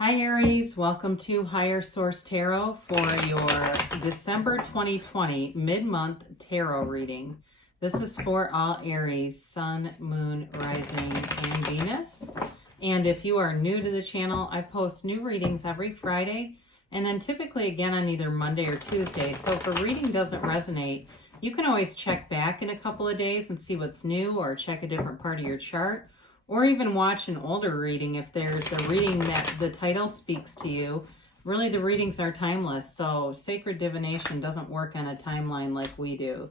Hi Aries, welcome to Higher Source Tarot for your December 2020 mid-month tarot reading. This is for all Aries, Sun, Moon, Rising, and Venus. And if you are new to the channel, I post new readings every Friday and then typically again on either Monday or Tuesday. So if a reading doesn't resonate, you can always check back in a couple of days and see what's new or check a different part of your chart. Or even watch an older reading if there's a reading that the title speaks to you. Really, the readings are timeless, so sacred divination doesn't work on a timeline like we do.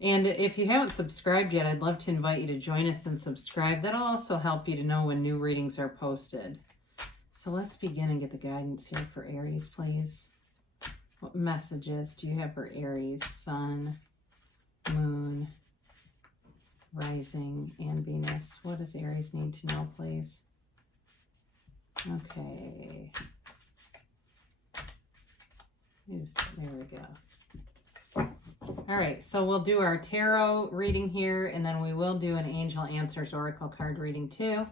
And if you haven't subscribed yet, I'd love to invite you to join us and subscribe. That'll also help you to know when new readings are posted. So let's begin and get the guidance here for Aries, please. What messages do you have for Aries, Sun, Moon, Rising, and Venus? What does Aries need to know, please? Okay. There we go. All right, so we'll do our tarot reading here, and then we will do an Angel Answers Oracle card reading too.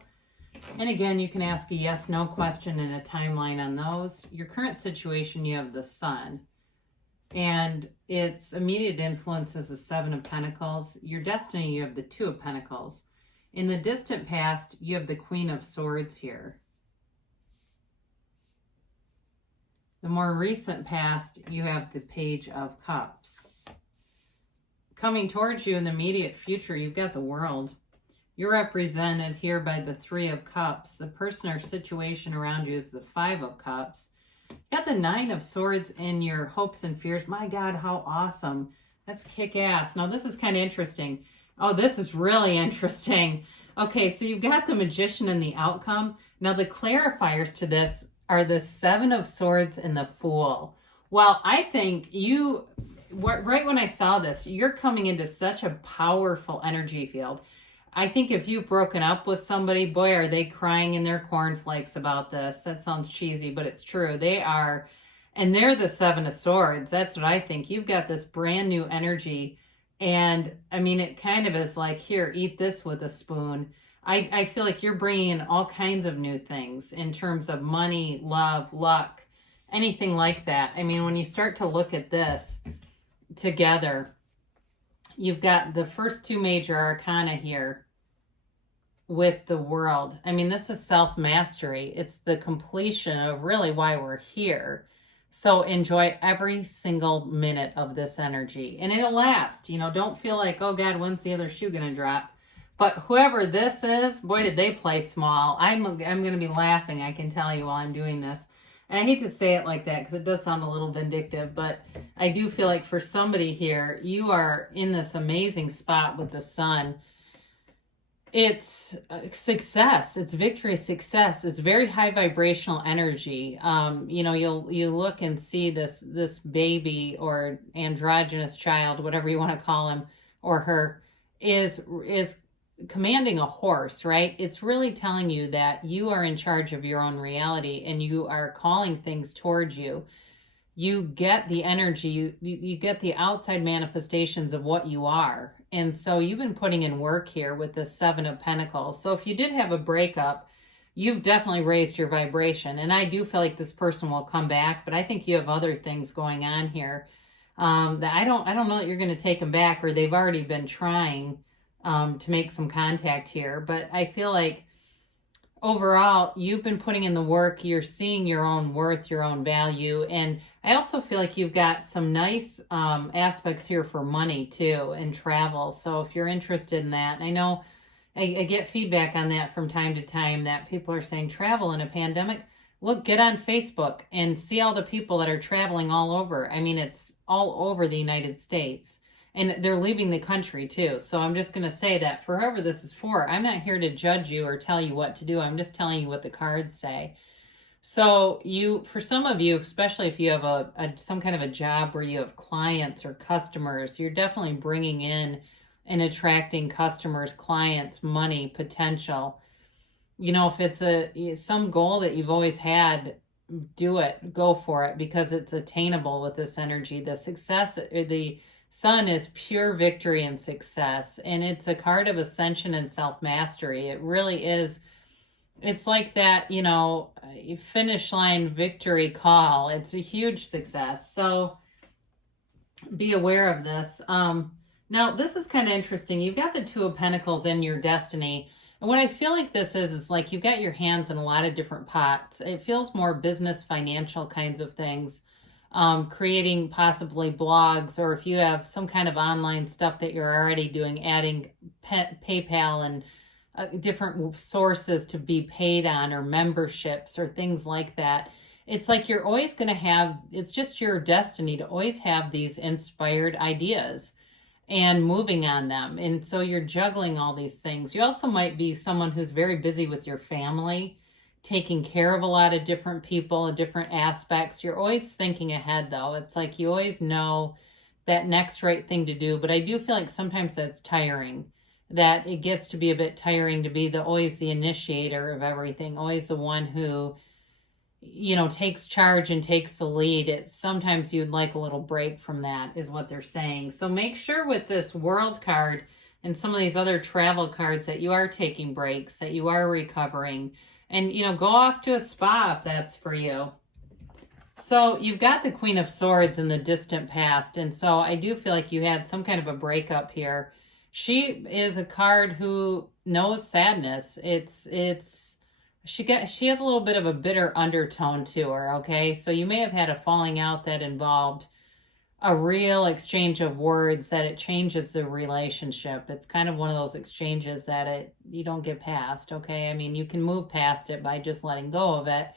And again, you can ask a yes/no question and a timeline on those. Your current situation, you have the Sun. And its immediate influence is the Seven of Pentacles. Your destiny, you have the Two of Pentacles. In the distant past, you have the Queen of Swords here. The more recent past, you have the Page of Cups. Coming towards you in the immediate future, you've got the World. You're represented here by the Three of Cups. The person or situation around you is the Five of Cups. You got the Nine of Swords in your hopes and fears. My God, how awesome. That's kick-ass. Now, this is kind of interesting. Oh, this is really interesting. Okay, so you've got the Magician and the outcome. Now, the clarifiers to this are the Seven of Swords and the Fool. Well, I think right when I saw this, you're coming into such a powerful energy field. I think if you've broken up with somebody, boy, are they crying in their cornflakes about this. That sounds cheesy, but it's true. They are, and they're the Seven of Swords. That's what I think. You've got this brand new energy, and I mean, it kind of is like, here, eat this with a spoon. I feel like you're bringing in all kinds of new things in terms of money, love, luck, anything like that. I mean, when you start to look at this together, you've got the first two major arcana here with the World. I mean, this is self-mastery. It's the completion of really why we're here. So enjoy every single minute of this energy. And it'll last. You know, don't feel like, oh God, when's the other shoe going to drop? But whoever this is, boy, did they play small. I'm going to be laughing, I can tell you, while I'm doing this. And I hate to say it like that because it does sound a little vindictive, but I do feel like for somebody here, you are in this amazing spot with the Sun. It's success. It's victory, success. It's very high vibrational energy. You know, you look and see this baby or androgynous child, whatever you want to call him or her, is commanding a horse, right? It's really telling you that you are in charge of your own reality and you are calling things towards you. You get the energy, you get the outside manifestations of what you are. And so you've been putting in work here with this Seven of Pentacles. So if you did have a breakup, you've definitely raised your vibration. And I do feel like this person will come back, but I think you have other things going on here that I don't know that you're going to take them back, or they've already been trying to make some contact here. But I feel like overall, you've been putting in the work. You're seeing your own worth, your own value. And I also feel like you've got some nice aspects here for money too and travel. So if you're interested in that, I know I get feedback on that from time to time that people are saying travel in a pandemic. Look, get on Facebook and see all the people that are traveling all over. I mean, it's all over the United States. And they're leaving the country too. So I'm just going to say that for whoever this is for, I'm not here to judge you or tell you what to do. I'm just telling you what the cards say. So for some of you, especially if you have some kind of a job where you have clients or customers, you're definitely bringing in and attracting customers, clients, money, potential. You know, if it's some goal that you've always had, do it, go for it, because it's attainable with this energy. The success, the Sun is pure victory and success, and it's a card of ascension and self-mastery. It really is. It's like that, you know, finish line victory call. It's a huge success. So be aware of this. Now, this is kind of interesting. You've got the Two of Pentacles in your destiny. And what I feel like this is like you've got your hands in a lot of different pots. It feels more business, financial kinds of things. Creating possibly blogs, or if you have some kind of online stuff that you're already doing, adding PayPal and different sources to be paid on, or memberships or things like that. It's like you're always going to have, it's just your destiny to always have these inspired ideas and moving on them. And so you're juggling all these things. You also might be someone who's very busy with your family, taking care of a lot of different people, different aspects. You're always thinking ahead, though. It's like you always know that next right thing to do. But I do feel like sometimes that's tiring, that it gets to be a bit tiring to be always the initiator of everything, always the one who, you know, takes charge and takes the lead. Sometimes you'd like a little break from that, is what they're saying. So make sure with this World card and some of these other travel cards that you are taking breaks, that you are recovering, and, you know, go off to a spa if that's for you. So you've got the Queen of Swords in the distant past, and so I do feel like you had some kind of a breakup here. She is a card who knows sadness. She has a little bit of a bitter undertone to her, okay? So you may have had a falling out that involved a real exchange of words, that it changes the relationship. It's kind of one of those exchanges that you don't get past, okay? I mean, you can move past it by just letting go of it,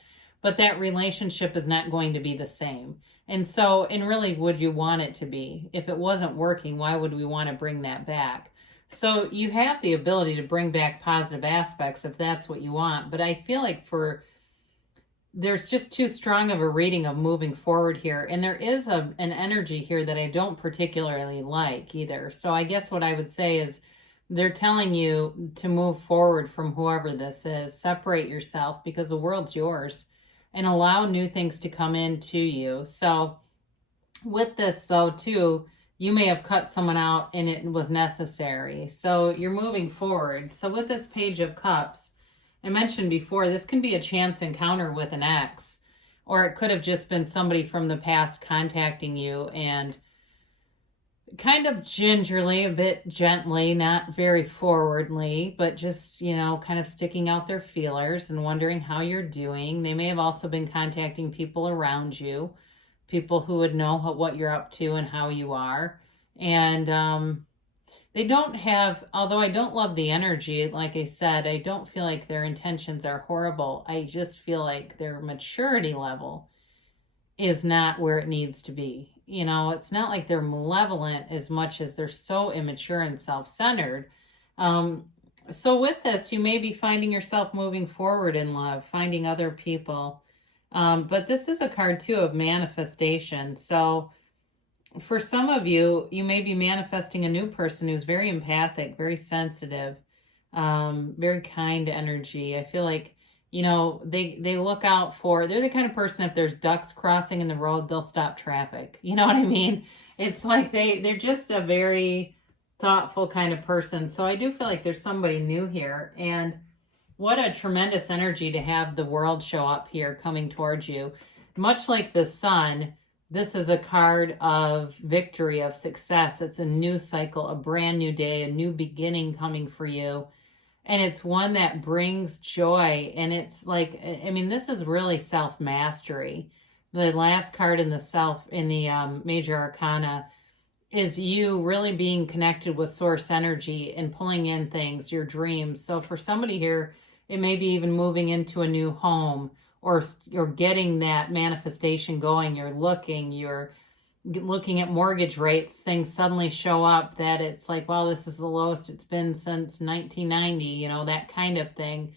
but that relationship is not going to be the same. And so, and really, would you want it to be? If it wasn't working, why would we want to bring that back? So you have the ability to bring back positive aspects if that's what you want. But I feel like there's just too strong of a reading of moving forward here. And there is an energy here that I don't particularly like either. So I guess what I would say is they're telling you to move forward from whoever this is. Separate yourself, because the world's yours, and allow new things to come into you. So with this, though, too, you may have cut someone out and it was necessary. So you're moving forward. So with this Page of Cups, I mentioned before, this can be a chance encounter with an ex, or it could have just been somebody from the past contacting you and kind of gingerly, a bit gently, not very forwardly, but just, you know, kind of sticking out their feelers and wondering how you're doing. They may have also been contacting people around you, people who would know what you're up to and how you are. And they don't have, although I don't love the energy, like I said, I don't feel like their intentions are horrible. I just feel like their maturity level is not where it needs to be. You know, it's not like they're malevolent as much as they're so immature and self-centered. So with this, you may be finding yourself moving forward in love, finding other people. But this is a card, too, of manifestation. So for some of you, you may be manifesting a new person who's very empathic, very sensitive, very kind energy. I feel like, you know, they look out for, they're the kind of person, if there's ducks crossing in the road, they'll stop traffic. You know what I mean? It's like they're just a very thoughtful kind of person. So I do feel like there's somebody new here. And what a tremendous energy to have the World show up here coming towards you. Much like the Sun, this is a card of victory, of success. It's a new cycle, a brand new day, a new beginning coming for you. And it's one that brings joy. And it's like, I mean, this is really self-mastery. The last card in the Major Arcana is you really being connected with source energy and pulling in things, your dreams. So for somebody here, it may be even moving into a new home, or you're getting that manifestation going. You're looking at mortgage rates. Things suddenly show up that it's like, well, this is the lowest it's been since 1990, you know, that kind of thing.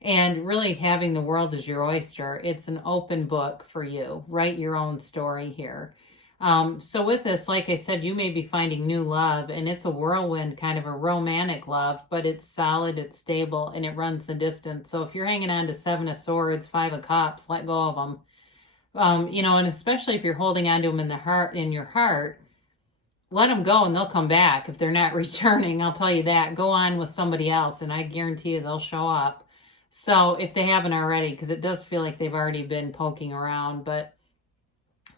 And really having the world as your oyster. It's an open book for you. Write your own story here. So with this, like I said, you may be finding new love, and it's a whirlwind, kind of a romantic love, but it's solid, it's stable, and it runs the distance. So if you're hanging on to Seven of Swords, Five of Cups, let go of them. You know, and especially if you're holding on to them in your heart, let them go and they'll come back if they're not returning. I'll tell you that. Go on with somebody else, and I guarantee you they'll show up. So if they haven't already, because it does feel like they've already been poking around, but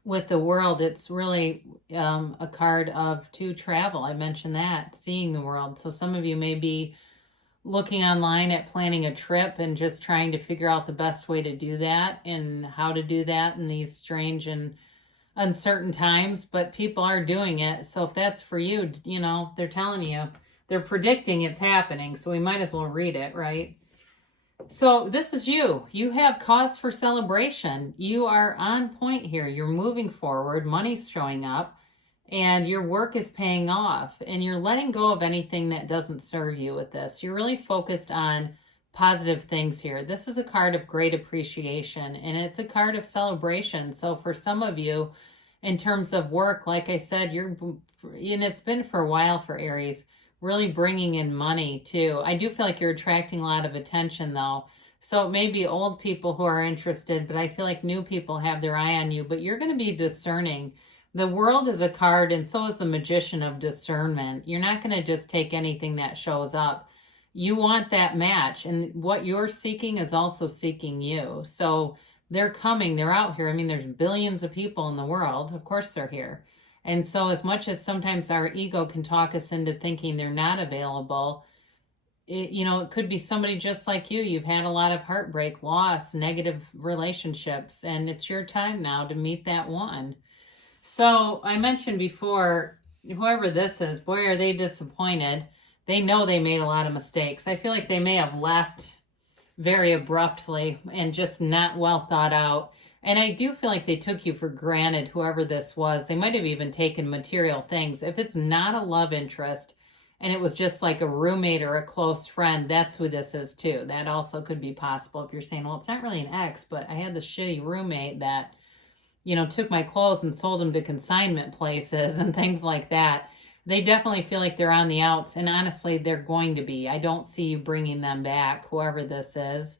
with the world, it's really a card of to travel. I mentioned that, seeing the world. So some of you may be looking online at planning a trip and just trying to figure out the best way to do that and how to do that in these strange and uncertain times, but people are doing it. So if that's for you, you know, they're telling you, they're predicting it's happening. So we might as well read it, right? So this is you. You have cause for celebration. You are on point here. You're moving forward. Money's showing up and your work is paying off and you're letting go of anything that doesn't serve you with this. You're really focused on positive things here. This is a card of great appreciation and it's a card of celebration. So for some of you, in terms of work, like I said, and it's been for a while for Aries, really bringing in money too. I do feel like you're attracting a lot of attention though. So it may be old people who are interested, but I feel like new people have their eye on you, but you're going to be discerning. The world is a card and so is the magician of discernment. You're not going to just take anything that shows up. You want that match and what you're seeking is also seeking you. So they're coming, they're out here. I mean, there's billions of people in the world. Of course they're here. And so as much as sometimes our ego can talk us into thinking they're not available, it could be somebody just like you. You've had a lot of heartbreak, loss, negative relationships, and it's your time now to meet that one. So I mentioned before, whoever this is, boy, are they disappointed. They know they made a lot of mistakes. I feel like they may have left very abruptly and just not well thought out. And I do feel like they took you for granted, whoever this was. They might have even taken material things. If it's not a love interest and it was just like a roommate or a close friend, that's who this is too. That also could be possible if you're saying, well, it's not really an ex, but I had this shitty roommate that, took my clothes and sold them to consignment places and things like that. They definitely feel like they're on the outs. And honestly, they're going to be. I don't see you bringing them back, whoever this is.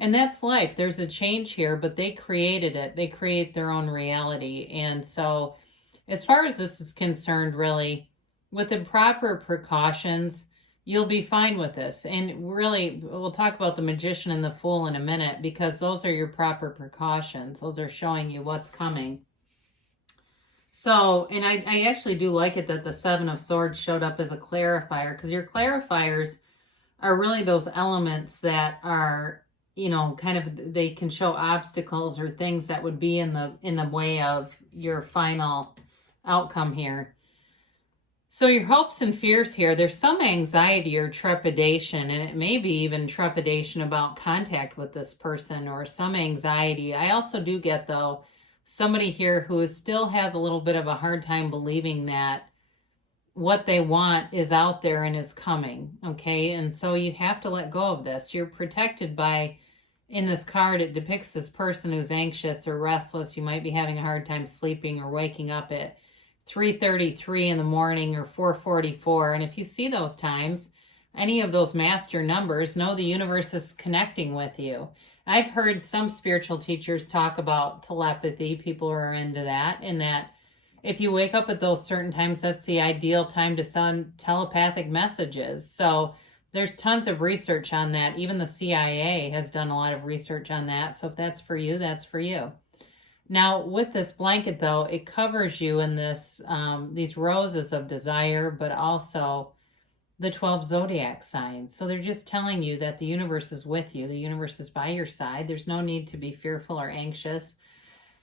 And that's life. There's a change here, but they created it. They create their own reality. And so as far as this is concerned, really, with the proper precautions, you'll be fine with this. And really, we'll talk about the magician and the fool in a minute because those are your proper precautions. Those are showing you what's coming. So, and I actually do like it that the Seven of Swords showed up as a clarifier because your clarifiers are really those elements that are, kind of, they can show obstacles or things that would be in the way of your final outcome here. So your hopes and fears here, there's some anxiety or trepidation, and it may be even trepidation about contact with this person or some anxiety. I also do get, though, somebody here who still has a little bit of a hard time believing that what they want is out there and is coming, okay? And so you have to let go of this. You're protected by, in this card, it depicts this person who's anxious or restless. You might be having a hard time sleeping or waking up at 3:33 in the morning or 4:44. And if you see those times, any of those master numbers, know the universe is connecting with you. I've heard some spiritual teachers talk about telepathy. People are into that, and that if you wake up at those certain times, that's the ideal time to send telepathic messages. So there's tons of research on that. Even the CIA has done a lot of research on that. So if that's for you, that's for you. Now, with this blanket, though, it covers you in this these roses of desire, but also the 12 zodiac signs. So they're just telling you that the universe is with you. The universe is by your side. There's no need to be fearful or anxious.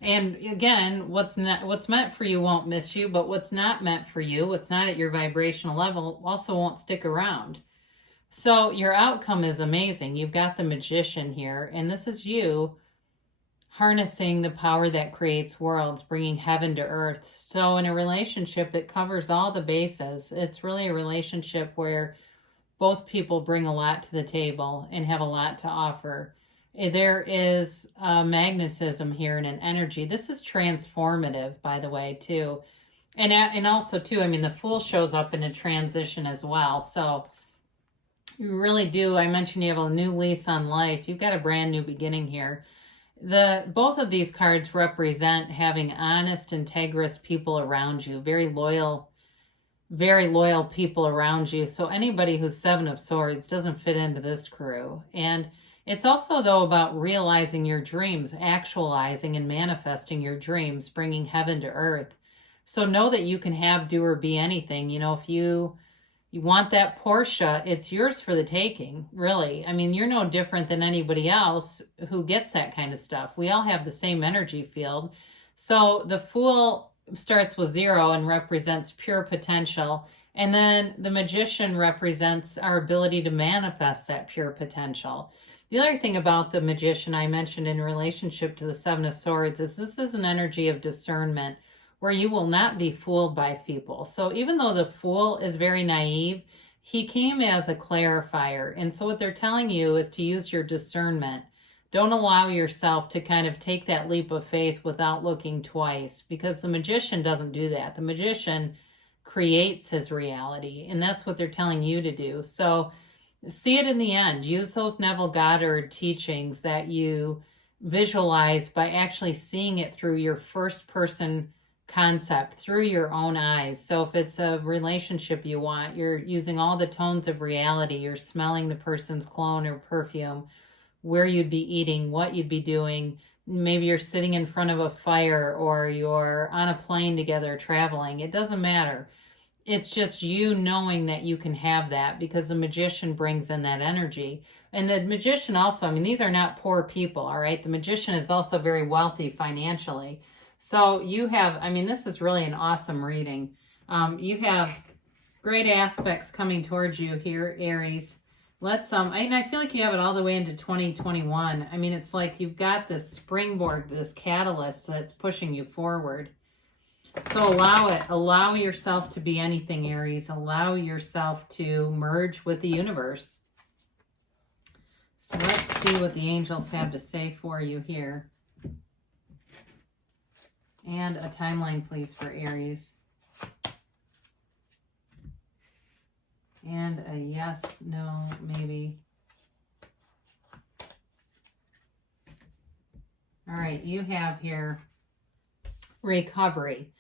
And again, what's meant for you won't miss you, but what's not meant for you, what's not at your vibrational level, also won't stick around. So your outcome is amazing. You've got the magician here, and this is you harnessing the power that creates worlds, bringing heaven to earth. So in a relationship, it covers all the bases. It's really a relationship where both people bring a lot to the table and have a lot to offer. There is a magnetism here and an energy. This is transformative, by the way, too. And also, too, I mean, the Fool shows up in a transition as well. So you really do. I mentioned you have a new lease on life. You've got a brand new beginning here. Both of these cards represent having honest, integrous people around you, very loyal people around you. So anybody who's Seven of Swords doesn't fit into this crew. And It's also, though, about realizing your dreams, actualizing and manifesting your dreams, bringing heaven to earth. So know that you can have, do, or be anything. You know, if you want that Porsche, it's yours for the taking, really. I mean, you're no different than anybody else who gets that kind of stuff. We all have the same energy field. So the Fool starts with 0 and represents pure potential. And then the Magician represents our ability to manifest that pure potential. The other thing about the Magician I mentioned in relationship to the 7 of Swords is this is an energy of discernment where you will not be fooled by people. So even though the Fool is very naive, he came as a clarifier. And so what they're telling you is to use your discernment. Don't allow yourself to kind of take that leap of faith without looking twice, because the Magician doesn't do that. The Magician creates his reality, and that's what they're telling you to do. So see it in the end. Use those Neville Goddard teachings that you visualize by actually seeing it through your first person concept, through your own eyes. So if it's a relationship you want, you're using all the tones of reality. You're smelling the person's cologne or perfume, where you'd be eating, what you'd be doing. Maybe you're sitting in front of a fire, or you're on a plane together traveling. It doesn't matter. It's just you knowing that you can have that, because the Magician brings in that energy. And the Magician also, I mean, these are not poor people, all right? The Magician is also very wealthy financially. So you have, I mean, this is really an awesome reading. You have great aspects coming towards you here, Aries. And I feel like you have it all the way into 2021. I mean, it's like you've got this springboard, this catalyst that's pushing you forward. So allow it. Allow yourself to be anything, Aries. Allow yourself to merge with the universe. So let's see what the angels have to say for you here. And a timeline, please, for Aries. And a yes, no, maybe. All right, you have here recovery.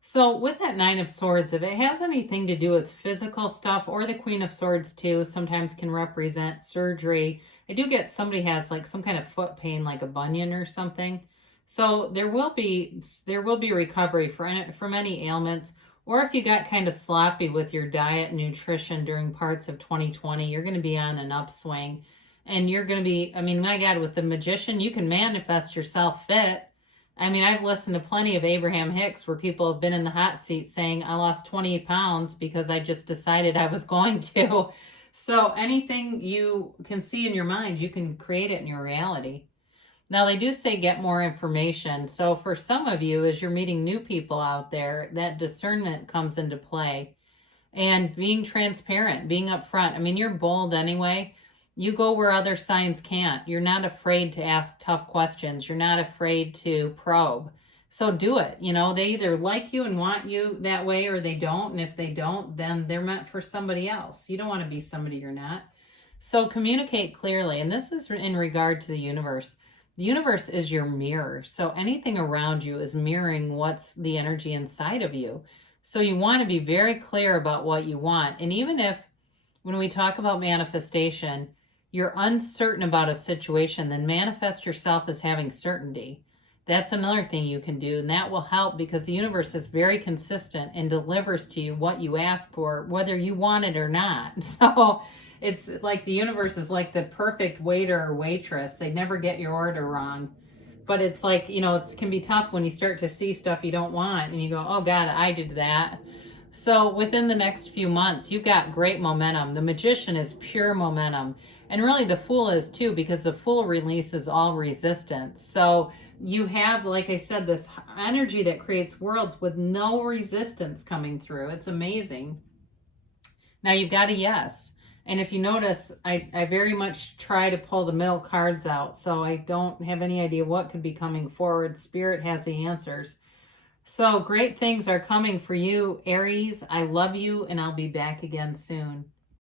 So with that 9 of Swords, if it has anything to do with physical stuff, or the Queen of Swords too, sometimes can represent surgery. I do get somebody has like some kind of foot pain, like a bunion or something. So there will be recovery from any ailments. Or if you got kind of sloppy with your diet and nutrition during parts of 2020, you're going to be on an upswing. And you're going to be, I mean, my God, with the Magician, you can manifest yourself fit. I mean, I've listened to plenty of Abraham Hicks where people have been in the hot seat saying, I lost 20 pounds because I just decided I was going to. So anything you can see in your mind, you can create it in your reality. Now, they do say get more information. So for some of you, as you're meeting new people out there, that discernment comes into play. And being transparent, being upfront. I mean, you're bold anyway. You go where other signs can't. You're not afraid to ask tough questions. You're not afraid to probe. So do it. You know, they either like you and want you that way, or they don't. And if they don't, then they're meant for somebody else. You don't want to be somebody you're not. So communicate clearly. And this is in regard to the universe. The universe is your mirror. So anything around you is mirroring what's the energy inside of you. So you want to be very clear about what you want. And even if, when we talk about manifestation, you're uncertain about a situation, then manifest yourself as having certainty. That's another thing you can do, and that will help, because the universe is very consistent and delivers to you what you ask for, whether you want it or not. So it's like the universe is like the perfect waiter or waitress. They never get your order wrong. But it's like, you know, it can be tough when you start to see stuff you don't want and you go, oh God, I did that. So within the next few months, you've got great momentum. The Magician is pure momentum. And really the Fool is too, because the Fool releases all resistance. So you have, like I said, this energy that creates worlds with no resistance coming through. It's amazing. Now you've got a yes. And if you notice, I very much try to pull the middle cards out, so I don't have any idea what could be coming forward. Spirit has the answers. So great things are coming for you, Aries. I love you, and I'll be back again soon.